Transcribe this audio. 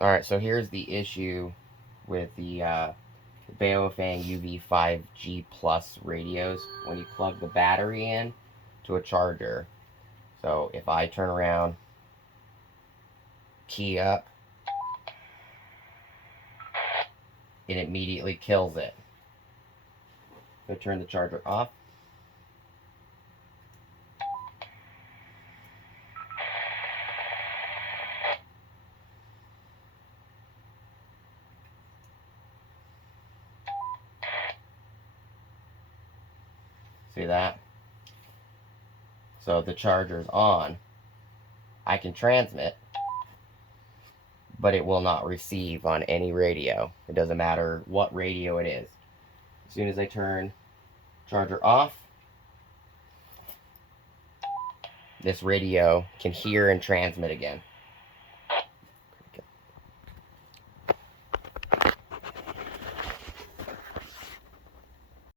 Alright, so here's the issue with the Baofeng UV-5G Plus radios when you plug the battery in to a charger. So if I turn around, key up, it immediately kills it. So turn the charger off. See that? So if the charger's on, I can transmit, but it will not receive on any radio. It doesn't matter what radio it is. As soon as I turn charger off, this radio can hear and transmit again.